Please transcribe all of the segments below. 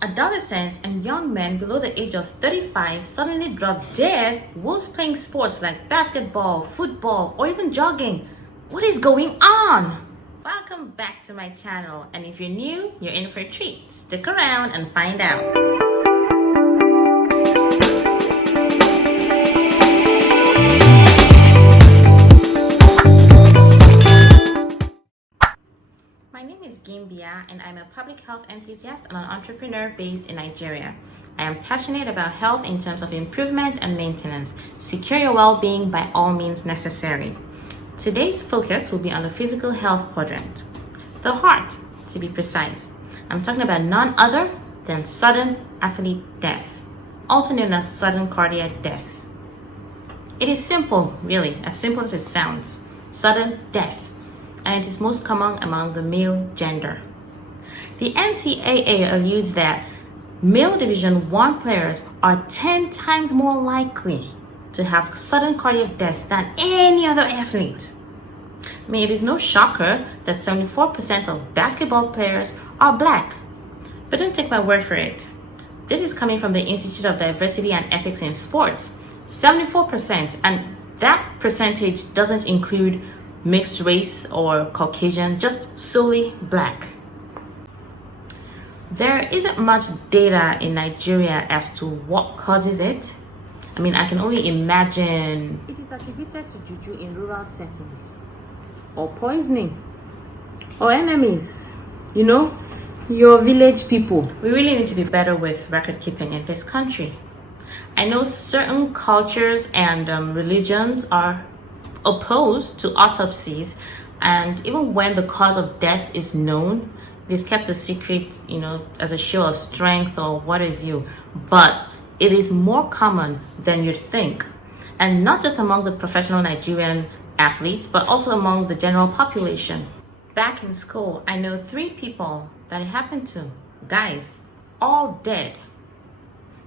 Adolescents and young men below the age of 35 suddenly drop dead whilst playing sports like basketball, football, or even jogging. What is going on? Welcome back to my channel, and if you're new, you're in for a treat. Stick around and find out. My name is Gimbia, and I'm a public health enthusiast and an entrepreneur based in Nigeria. I am passionate about health in terms of improvement and maintenance. Secure your well-being by all means necessary. Today's focus will be on the physical health quadrant. The heart, to be precise. I'm talking about none other than sudden athlete death, also known as sudden cardiac death. It is simple, really, as simple as it sounds. Sudden death. And it is most common among the male gender. The NCAA alludes that male Division I players are 10 times more likely to have sudden cardiac death than any other athlete. I mean, it is no shocker that 74% of basketball players are black. But don't take my word for it. This is coming from the Institute of Diversity and Ethics in Sports. 74%, and that percentage doesn't include mixed race or Caucasian, just solely black. There isn't much data in Nigeria as to what causes it. I mean, I can only imagine it is attributed to juju in rural settings, or poisoning, or enemies, your village people. We really need to be better with record keeping in this country. I know certain cultures and religions are opposed to autopsies, and even when the cause of death is known, it is kept a secret, as a show of strength or what have you. But it is more common than you'd think, and not just among the professional Nigerian athletes, but also among the general population. Back in school, I know 3 people that it happened to, guys, all dead.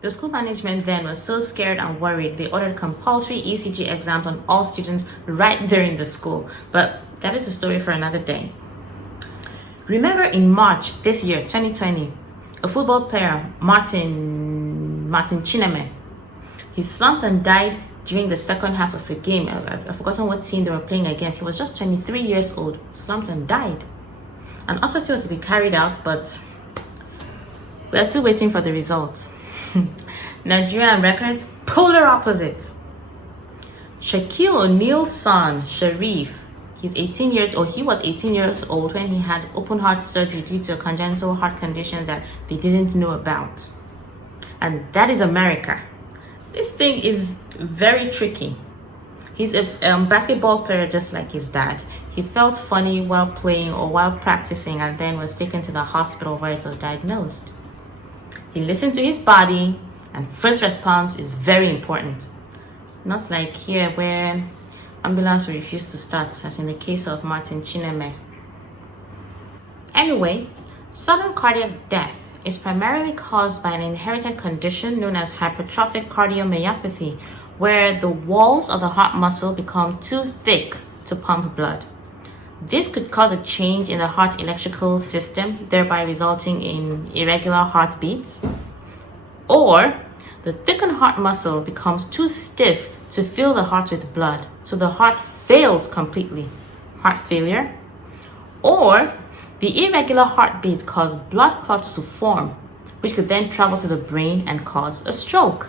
The school management then was so scared and worried, they ordered compulsory ECG exams on all students right there in the school. But that is a story for another day. Remember in March this year, 2020, a football player, Martin Chineme, he slumped and died during the second half of a game. I've forgotten what team they were playing against. He was just 23 years old, slumped and died. An autopsy was to be carried out, but we are still waiting for the results. Nigerian records, polar opposites. Shaquille O'Neal's son, Sharif, he's 18 years old. He was 18 years old when he had open heart surgery due to a congenital heart condition that they didn't know about. And that is America. This thing is very tricky. He's a basketball player just like his dad. He felt funny while playing or while practicing and then was taken to the hospital where it was diagnosed. He listened to his body, and first response is very important. Not like here where ambulance will refuse to start, as in the case of Martin Chineme. Anyway, sudden cardiac death is primarily caused by an inherited condition known as hypertrophic cardiomyopathy, where the walls of the heart muscle become too thick to pump blood. This could cause a change in the heart electrical system, thereby resulting in irregular heartbeats. Or the thickened heart muscle becomes too stiff to fill the heart with blood, so the heart fails completely, heart failure. Or the irregular heartbeats cause blood clots to form, which could then travel to the brain and cause a stroke.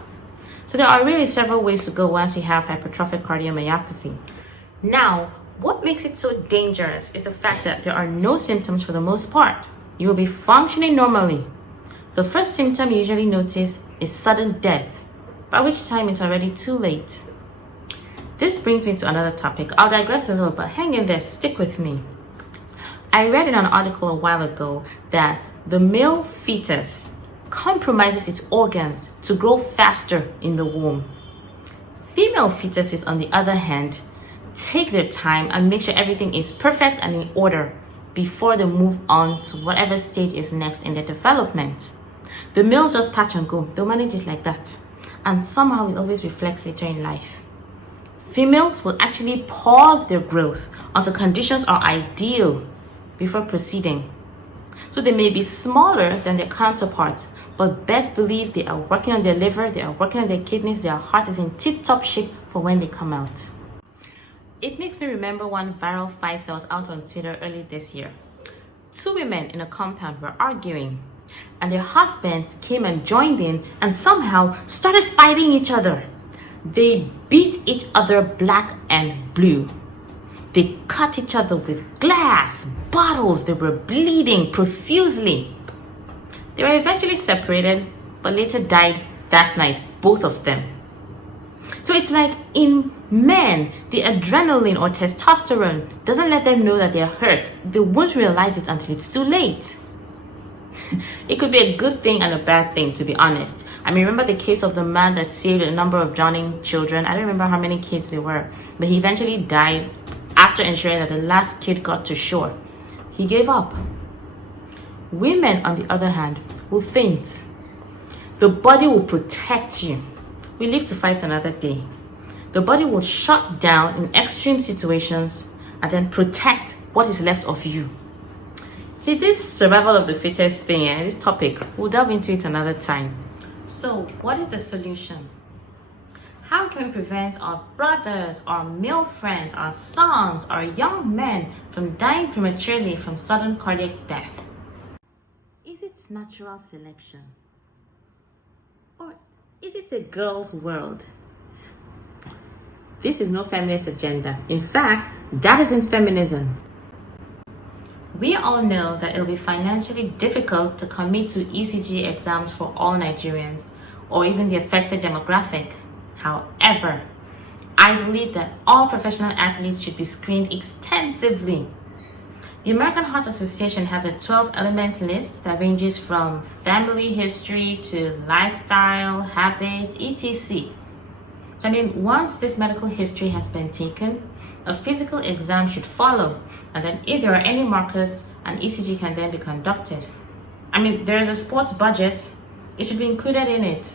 So there are really several ways to go once you have hypertrophic cardiomyopathy. Now, what makes it so dangerous is the fact that there are no symptoms for the most part. You will be functioning normally. The first symptom you usually notice is sudden death, by which time it's already too late. This brings me to another topic. I'll digress a little, but hang in there, stick with me. I read in an article a while ago that the male fetus compromises its organs to grow faster in the womb. Female fetuses, on the other hand, take their time and make sure everything is perfect and in order before they move on to whatever stage is next in their development. The males just patch and go. They'll manage it like that. And somehow it always reflects later in life. Females will actually pause their growth until conditions are ideal before proceeding. So they may be smaller than their counterparts, But best believe they are working on their liver, they are working on their kidneys, their heart is in tip-top shape for when they come out. It makes me remember one viral fight that was out on Twitter early this year. Two women in a compound were arguing, and their husbands came and joined in and somehow started fighting each other. They beat each other black and blue. They cut each other with glass, bottles. They were bleeding profusely. They were eventually separated, but later died that night, both of them. So it's like in men, the adrenaline or testosterone doesn't let them know that they're hurt. They won't realize it until it's too late. It could be a good thing and a bad thing, to be honest. I mean, remember the case of the man that saved a number of drowning children? I don't remember how many kids there were, but he eventually died after ensuring that the last kid got to shore. He gave up. Women, on the other hand, will faint. The body will protect you. We live to fight another day. The body will shut down in extreme situations and then protect what is left of you. See, this survival of the fittest thing, this topic, we'll delve into it another time. So, what is the solution? How can we prevent our brothers, our male friends, our sons, our young men from dying prematurely from sudden cardiac death? Is it natural selection? Or is it a girl's world? This is no feminist agenda. In fact, that isn't feminism. We all know that it'll be financially difficult to commit to ECG exams for all Nigerians or even the affected demographic. However, I believe that all professional athletes should be screened extensively. The American Heart Association has a 12-element list that ranges from family history to lifestyle, habits, etc. So, once this medical history has been taken, a physical exam should follow, and then if there are any markers, an ECG can then be conducted. There is a sports budget, it should be included in it.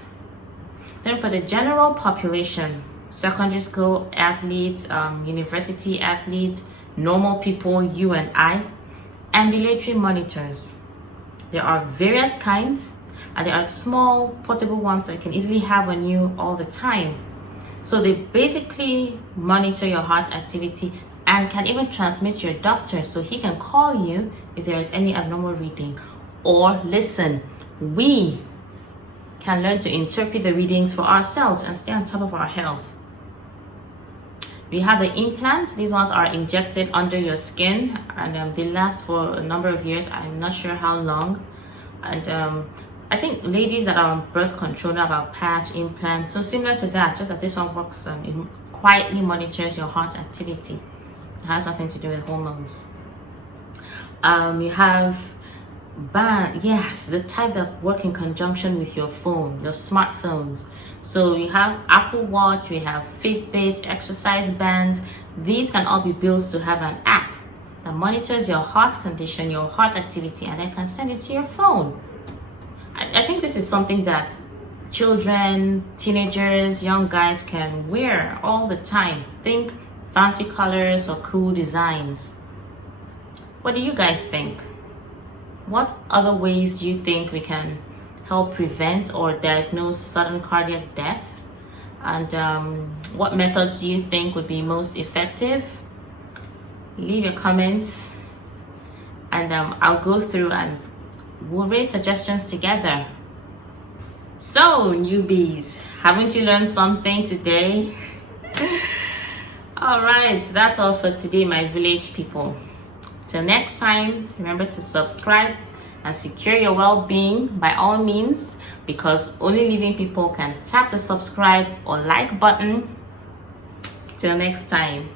Then for the general population, secondary school athletes, university athletes, normal people, you and I, ambulatory monitors. There are various kinds, and there are small portable ones that you can easily have on you all the time. So they basically monitor your heart activity and can even transmit your doctor so he can call you if there is any abnormal reading. Or listen, we can learn to interpret the readings for ourselves and stay on top of our health. We have the implants. These ones are injected under your skin and they last for a number of years. I'm not sure how long. And I think ladies that are on birth control know about patch implants. So similar to that, just that this one works, it quietly monitors your heart activity. It has nothing to do with hormones. You have band, yes, the type that work in conjunction with your phone, your smartphones. So you have Apple Watch, we have Fitbit, exercise bands. These can all be built to have an app that monitors your heart condition, your heart activity, and then can send it to your phone. I think this is something that children, teenagers, young guys can wear all the time. Think fancy colors or cool designs. What do you guys think? What other ways do you think we can help prevent or diagnose sudden cardiac death? And what methods do you think would be most effective? Leave your comments and I'll go through and we'll raise suggestions together. So, newbies, haven't you learned something today? All right, that's all for today, my village people. Till next time, remember to subscribe and secure your well-being by all means, because only living people can tap the subscribe or like button. Till next time.